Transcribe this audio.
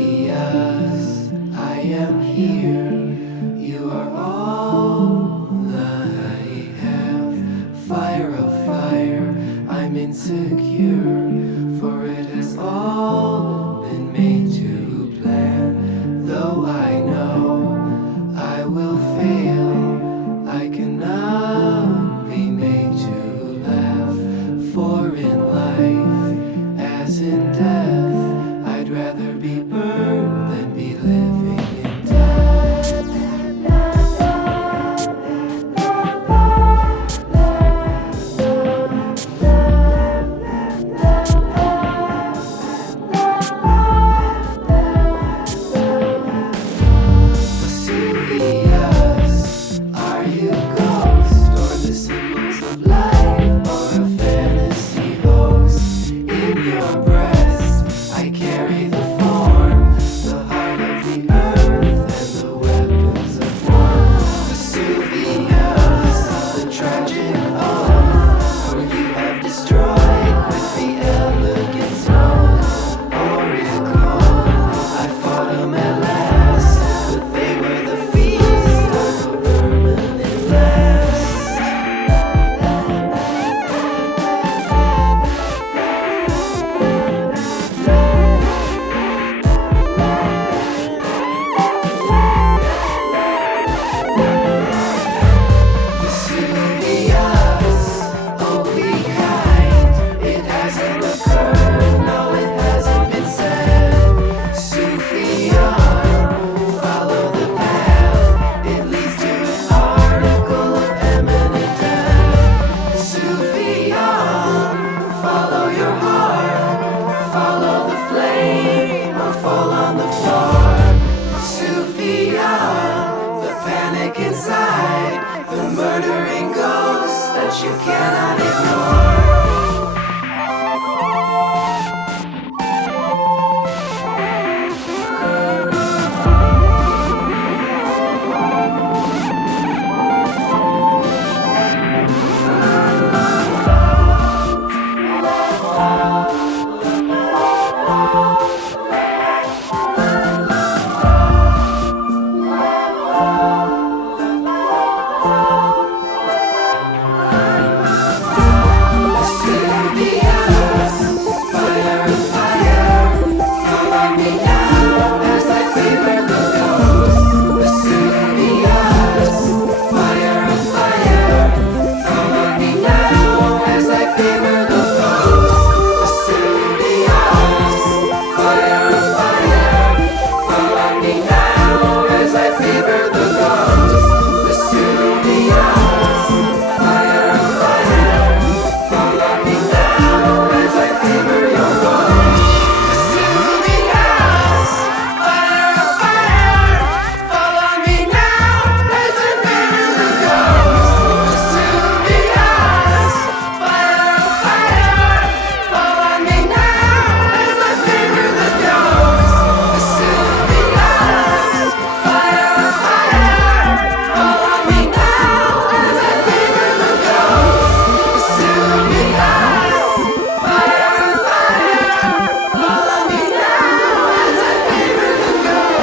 Vesuvius, I am here. You are all I have. Fire of fire, I'm insecure, for it has all been made to plan. Though I know I will fail, I cannot be made to laugh. For in life, as in death, I'd rather be burned than be living in death. Vesuvius, are you ghost or the symbols of light, or a fantasy host? In your breast I carry the form, the heart of the earth and the weapons of war. Vesuvius, the tragic oath, for you have destroyed with the elegant smoke. Oracle, I fought them at last, but they were the feast of a permanent last. Vesuvius, oh be kind, it hasn't occurred, no it hasn't been said. Sufjan, follow the path, it leads to an article of eminent death. Sufjan, follow your heart, follow the flame or fall on the floor. Sufjan, the panic inside, the murdering ghost that you cannot ignore. Vesuvius, fire of fire, follow me now as I favor the ghost. Vesuvius, fire of fire, follow me now as I favor the ghost. Vesuvius, fire of fire, follow me now as I favor the ghost. Vesuvius, fire of fire, follow me now as I favor your ghost. Vesuvius, fire of fire, follow me now as I favor the ghost. Vesuvius, fire of fire, follow me now as I favor the ghost. Vesuvius, fire of fire, follow me now as I favor the ghost. Vesuvius, fire of fire, follow me now as I favor the ghost.